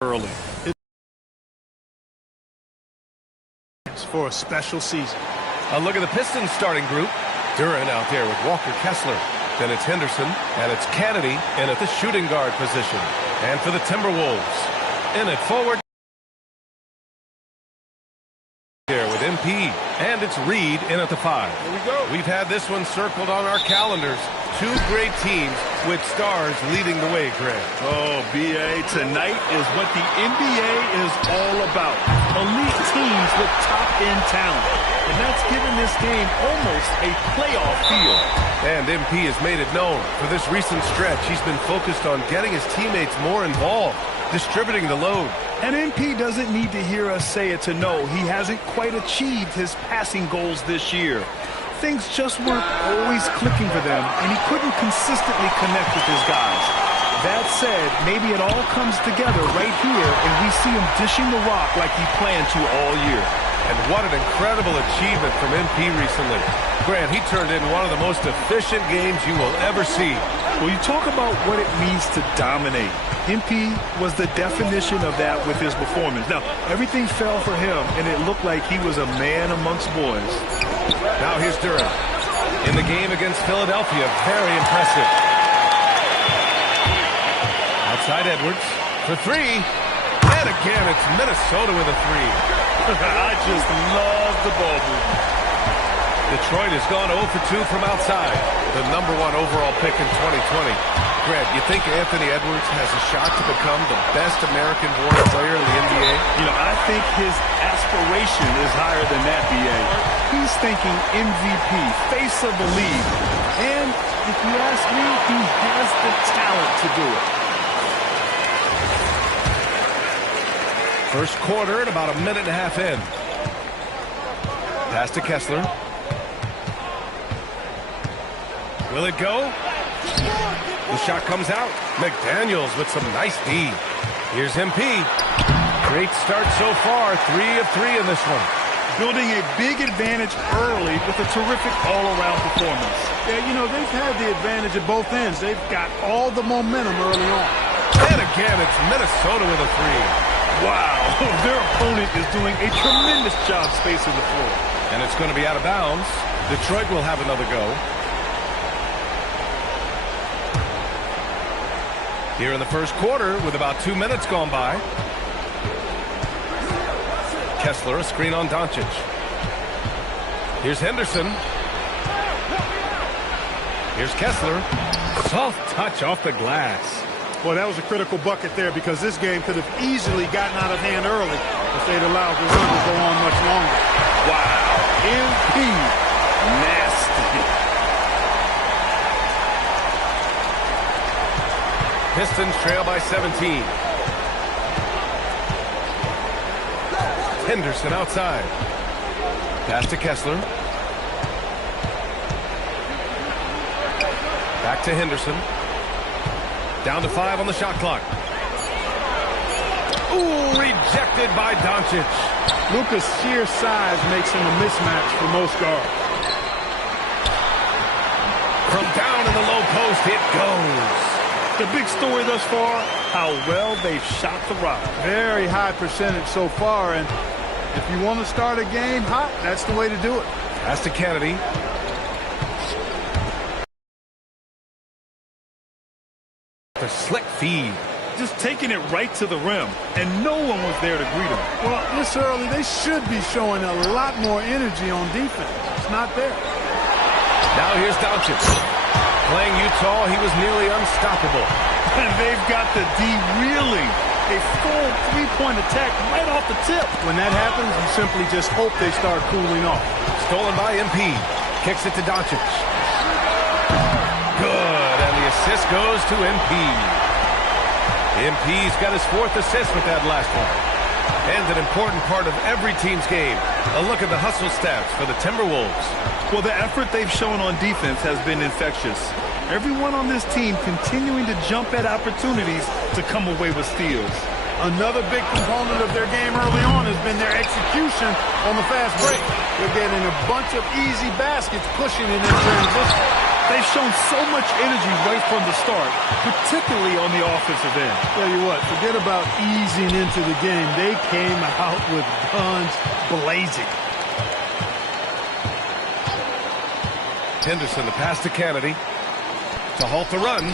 early. It's for a special season. A look at the Pistons starting group. Duran out there with Walker Kessler. Then it's Henderson, and it's Kennedy in at the shooting guard position. And for the Timberwolves, in at forward here with MP, and it's Reed in at the 5. Here we go. We've had this one circled on our calendars. Two great teams with stars leading the way, Grant. Oh, BA, tonight is what the NBA is all about. Elite teams with top-end talent. And that's given this game almost a playoff feel. And MP has made it known. For this recent stretch, he's been focused on getting his teammates more involved, distributing the load. And MP doesn't need to hear us say it to know he hasn't quite achieved his passing goals this year. Things just weren't always clicking for them, and he couldn't consistently connect with his guys. That said, maybe it all comes together right here, and we see him dishing the rock like he planned to all year. And what an incredible achievement from MP recently. Grant, he turned in one of the most efficient games you will ever see. Well, you talk about what it means to dominate. MP was the definition of that with his performance. Now, everything fell for him, and it looked like he was a man amongst boys. Now here's Duran. In the game against Philadelphia, very impressive. Outside Edwards for three. And again, it's Minnesota with a three. I just love the ball movement. Detroit has gone 0 for 2 from outside. The #1 overall pick in 2020. Grant, you think Anthony Edwards has a shot to become the best American-born player in the NBA? You know, I think his aspiration is higher than that, BA. He's thinking MVP, face of the league. And if you ask me, he has the talent to do it. First quarter and about a minute and a half in. Pass to Kessler. Will it go? The shot comes out. McDaniels with some nice D. Here's MP. Great start so far. 3 of 3 in this one. Building a big advantage early with a terrific all-around performance. Yeah, you know, they've had the advantage at both ends. They've got all the momentum early on. And again, it's Minnesota with a 3. Wow, their opponent is doing a tremendous job spacing the floor. And it's going to be out of bounds. Detroit will have another go. Here in the first quarter with about 2 minutes gone by. Kessler, a screen on Doncic. Here's Henderson. Here's Kessler. Soft touch off the glass. Well, that was a critical bucket there because this game could have easily gotten out of hand early if they'd allowed the run to go on much longer. Wow. MP. Nasty. Pistons trail by 17. Henderson outside. Pass to Kessler. Back to Henderson. Down to 5 on the shot clock. Ooh, rejected by Doncic. Luka's sheer size makes him a mismatch for most guards. From down in the low post, it goes. The big story thus far, how well they've shot the rock. Very high percentage so far, and if you want to start a game hot, that's the way to do it. Pass to Kennedy. The slick feed. Just taking it right to the rim, and no one was there to greet him. Well, this early, they should be showing a lot more energy on defense. It's not there. Now here's Doncic. Playing Utah, he was nearly unstoppable. And they've got the D reeling. A full three-point attack right off the tip. When that happens, you simply just hope they start cooling off. Stolen by MP. Kicks it to Doncic. Good, and the assist goes to MP. MP's got his 4th assist with that last one. And an important part of every team's game. A look at the hustle stats for the Timberwolves. Well, the effort they've shown on defense has been infectious. Everyone on this team continuing to jump at opportunities to come away with steals. Another big component of their game early on has been their execution on the fast break. They're getting a bunch of easy baskets, pushing it in transition. They've shown so much energy right from the start, particularly on the offensive end. Tell you what, forget about easing into the game. They came out with guns blazing. Henderson, the pass to Kennedy to halt the run.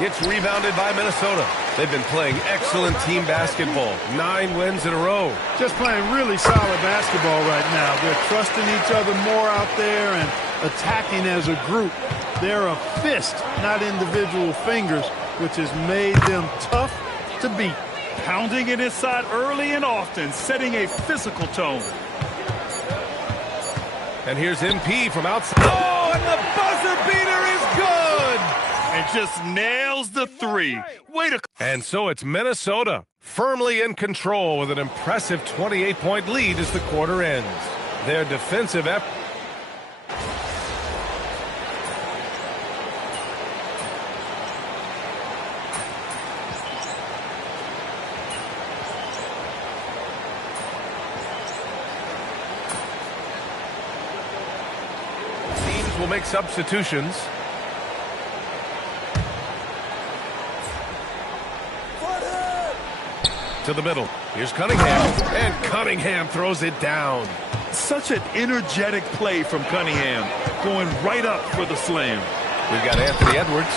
It's rebounded by Minnesota. They've been playing excellent team basketball. 9 wins in a row. Just playing really solid basketball right now. They're trusting each other more out there and attacking as a group. They're a fist, not individual fingers, which has made them tough to beat. Pounding it inside early and often, setting a physical tone. And here's MP from outside. Oh, and the buzzer beater is good! And just nails the three. Way to... And so it's Minnesota, firmly in control with an impressive 28-point lead as the quarter ends. Their defensive effort... Teams will make substitutions. To the middle. Here's Cunningham. And Cunningham throws it down. Such an energetic play from Cunningham, going right up for the slam. We've got Anthony Edwards.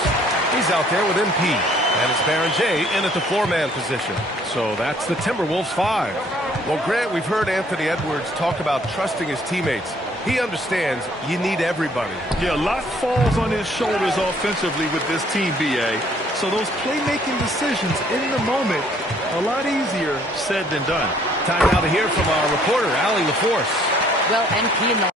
He's out there with MP. And it's Baron J in at the four-man position. So that's the Timberwolves 5. Well, Grant, we've heard Anthony Edwards talk about trusting his teammates. He understands you need everybody. Yeah, a lot falls on his shoulders offensively with this team, BA. So those playmaking decisions in the moment, a lot easier said than done. Time now to hear from our reporter, Allie LaForce. Well, NP in the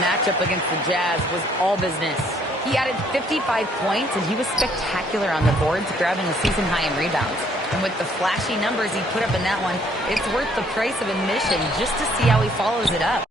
matchup against the Jazz was all business. He added 55 points, and he was spectacular on the boards, grabbing a season high in rebounds. And with the flashy numbers he put up in that one, it's worth the price of admission just to see how he follows it up.